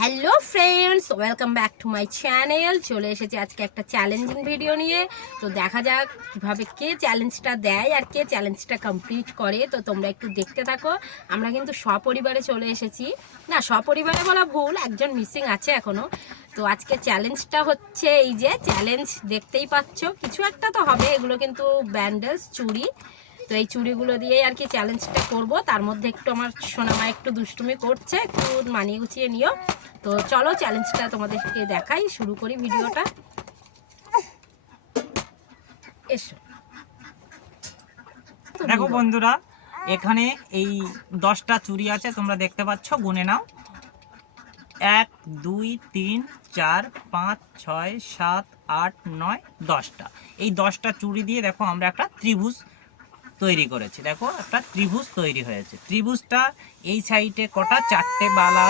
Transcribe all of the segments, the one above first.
Hello friends, welcome back to my channel. চলে এসেছি আজকে একটা চ্যালেঞ্জিং ভিডিও নিয়ে। তো দেখা যাক কীভাবে কে চ্যালেঞ্জটা দেয় আর কে চ্যালেঞ্জটা কমপ্লিট করে। তো তোমরা একটু দেখতে থাকো। আমরা কিন্তু সপরিবারে চলে এসেছি, না সপরিবারে বলা ভুল, একজন মিসিং আছে এখনও। তো আজকে চ্যালেঞ্জটা হচ্ছে এই যে চ্যালেঞ্জ দেখতেই পাচ্ছ, কিছু একটা তো হবে। এগুলো কিন্তু ব্যান্ডেলস, চুড়ি। তো এই চুড়িগুলো দিয়েই আর কি চ্যালেঞ্জটা করব। তার মধ্যে একটু আমার সোনামা একটু দুষ্টুমি করছে, একটু মানিয়ে গুছিয়ে নিও। তো চলো চ্যালেঞ্জটা তোমাদেরকে দেখাই, শুরু করি ভিডিওটা। এসো দেখো বন্ধুরা, এখানে এই 10টা চুড়ি আছে, তোমরা দেখতে পাচ্ছ, গুনে নাও। 1 2 3 4 5 6 7 8 9 10টা। এই 10টা চুড়ি দিয়ে দেখো আমরা একটা ত্রিভুজ তৈরি করেছি। দেখো একটা ত্রিভুজ তৈরি হয়েছে। ত্রিভুজটা এই সাইডে কটা, 4টে বালা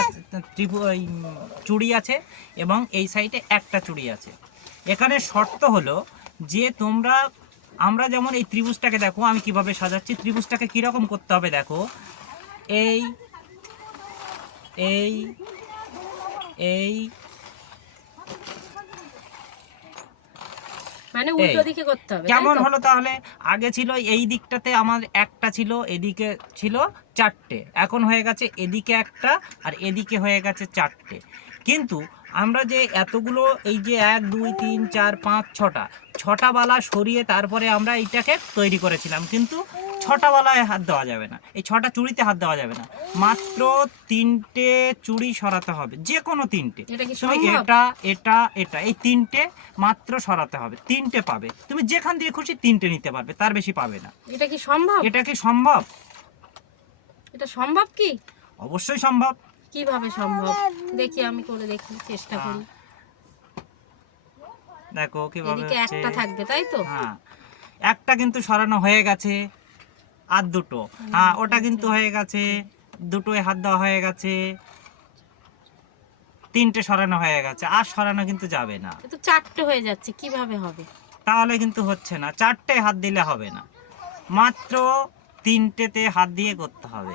চুড়ি আছে এবং এই সাইডে একটা চুড়ি আছে। এখানে শর্ত হলো যে আমরা যেমন এই ত্রিভুজটাকে দেখো আমি কিভাবে সাজাচ্ছি। ত্রিভুজটাকে কিরকম করতে হবে দেখো, এই এই এই মানে উল্টো দিকে করতে হবে। কেমন হলো তাহলে? আগে ছিল এই দিকটাতে আমার একটা ছিল, এদিকে ছিল 4টে, এখন হয়ে গেছে এদিকে একটা আর এদিকে হয়ে গেছে 4টে। কিন্তু আমরা যে এতগুলো, এই যে 1 2 3 4 5 6টা বালা সরিয়ে তারপরে আমরা এইটাকে তৈরি করেছিলাম, কিন্তু 6টা বালায় হাত দেওয়া যাবে না, এই 6টা চুড়িতে হাত দেওয়া যাবে না। মাত্র 3টে চুড়ি সরাতে হবে, যে কোনো 3টে। তুমি এটা এটা এটা এই 3টে মাত্র সরাতে হবে, 3টে পাবে। তুমি যেখান দিয়ে খুশি 3টে নিতে পারবে, তার বেশি পাবে না। এটা কি সম্ভব? এটা কি সম্ভব? এটা সম্ভব কি? অবশ্যই সম্ভব। কিভাবে সম্ভব দেখি, আমি করে দেখি, চেষ্টা করি। দেখো কিভাবে এদিকে হচ্ছে। একটা থাকবে তাই তো? হ্যাঁ, একটা কিন্তু সরানো হয়ে গেছে, আর দুটো। হ্যাঁ, ওটা কিন্তু হয়ে গেছে, দুটোয় হাত দেওয়া হয়ে গেছে, 3টে সরানো হয়ে গেছে, আর সরানো কিন্তু যাবে না। তো 4টে হয়ে যাচ্ছে, কিভাবে হবে? তাহলে কিন্তু হচ্ছে না, 4টে হাত দিলে হবে না, মাত্র 3টেতে হাত দিয়ে করতে হবে।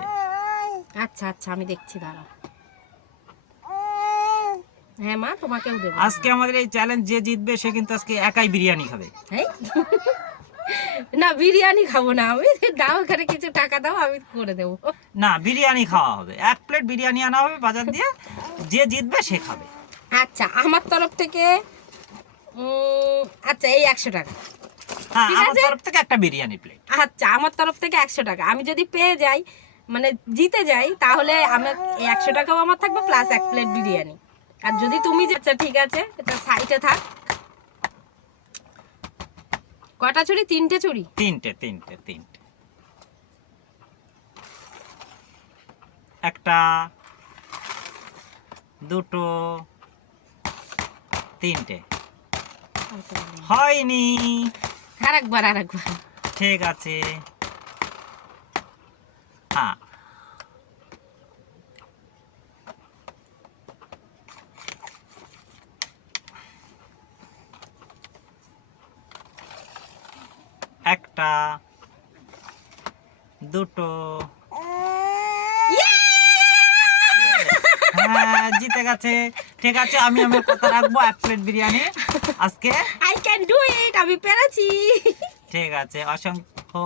আচ্ছা আচ্ছা, আমি দেখছি, দাঁড়াও। হ্যাঁ মা, তোমাকেও দেবো। আজকে আমাদের এই চ্যালেঞ্জ যে জিতবে সে কিন্তু আজকে একাই বিরিয়ানি খাবে। না, বিরিয়ানি খাবো না আমি। দাও, এখানে কিছু টাকা দাও, আমি করে দেবো। না, বিরিয়ানি খাওয়া হবে, 1 প্লেট বিরিয়ানি আনা হবে বাজার দিয়ে, যে জিতবে সে খাবে। আচ্ছা, আমার তরফ থেকে আচ্ছা এই 100 টাকা। হ্যাঁ, আমার তরফ থেকে একটা বিরিয়ানি প্লেট। আচ্ছা, আমার তরফ থেকে 100 টাকা। আমি যদি পেয়ে যাই, মানে জিতে যাই, তাহলে আমার 100 টাকাও আমার থাকবে, প্লাস 1 প্লেট বিরিয়ানি। আর যদি তুমি আচ্ছা ঠিক আছে, এটা সাইডে থাক। কটা চুড়ি? 3টে চুড়ি। 3টে। একটা, দুটো, 3টে। হয়নি। আরেকবার। ঠিক আছে। হ্যাঁ, একটা, দুটো। হ্যাঁ, জিতে গেছে। ঠিক আছে, আমি আমার কথা রাখবো, 1 প্লেট বিরিয়ানি আজকে। আই ক্যান ডু ইট, আমি পেরেছি। ঠিক আছে, অসংখ্য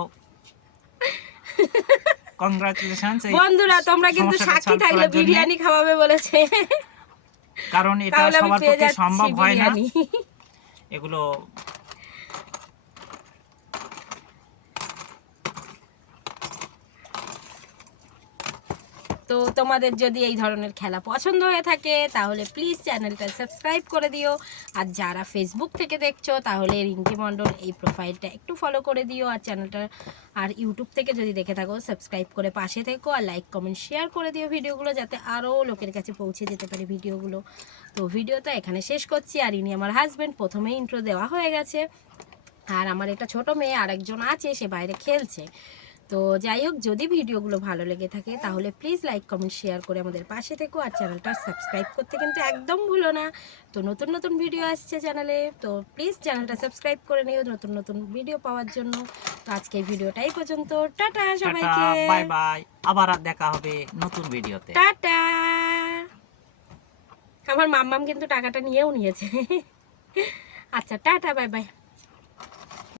কংগ্রাচুলেশনস। বন্ধুরা, তোমরা কিন্তু সাক্ষী থাকলে বিরিয়ানি খাওয়াবে বলেছে, কারণ এটা সবার পক্ষে সম্ভব হয় না এগুলো। তো তোমাদের যদি এই ধরনের খেলা পছন্দ হয়ে থাকে তাহলে প্লিজ চ্যানেলটা সাবস্ক্রাইব করে দিও। আর যারা ফেসবুক থেকে দেখছো তাহলে রিঙ্কি মণ্ডল এই প্রোফাইলটা একটু ফলো করে দিও। আর চ্যানেলটা, আর ইউটিউব থেকে যদি দেখে থাকো সাবস্ক্রাইব করে পাশে থেকো, আর লাইক কমেন্ট শেয়ার করে দিও ভিডিওগুলো, যাতে আরও লোকের কাছে পৌঁছে যেতে পারে ভিডিওগুলো। তো ভিডিওটা এখানে শেষ করছি। আর ইনি আমার হাজব্যান্ড, প্রথমেই ইন্ট্রো দেওয়া হয়ে গেছে। আর আমার একটা ছোট মেয়ে আরেকজন আছে, সে বাইরে খেলছে। তো যাই হোক, যদি ভিডিওগুলো ভালো লেগে থাকে তাহলে প্লিজ লাইক কমেন্ট শেয়ার করে আমাদের পাশে থেকো। আর চ্যানেলটা সাবস্ক্রাইব করতে কিন্তু একদম ভুলো না। তো নতুন ভিডিও আসছে চ্যানেলে, তো প্লিজ চ্যানেলটা সাবস্ক্রাইব করে নিও নতুন ভিডিও পাওয়ার জন্য। তো আজকে ভিডিওটাই পর্যন্ত। টাটা সবাইকে, বাই বাই, আবার দেখা হবে নতুন ভিডিওতে। টাটা। আমার মাম্মাম কিন্তু টাকাটা নিয়েও নিয়েছে। আচ্ছা টাটা, বাই বাই।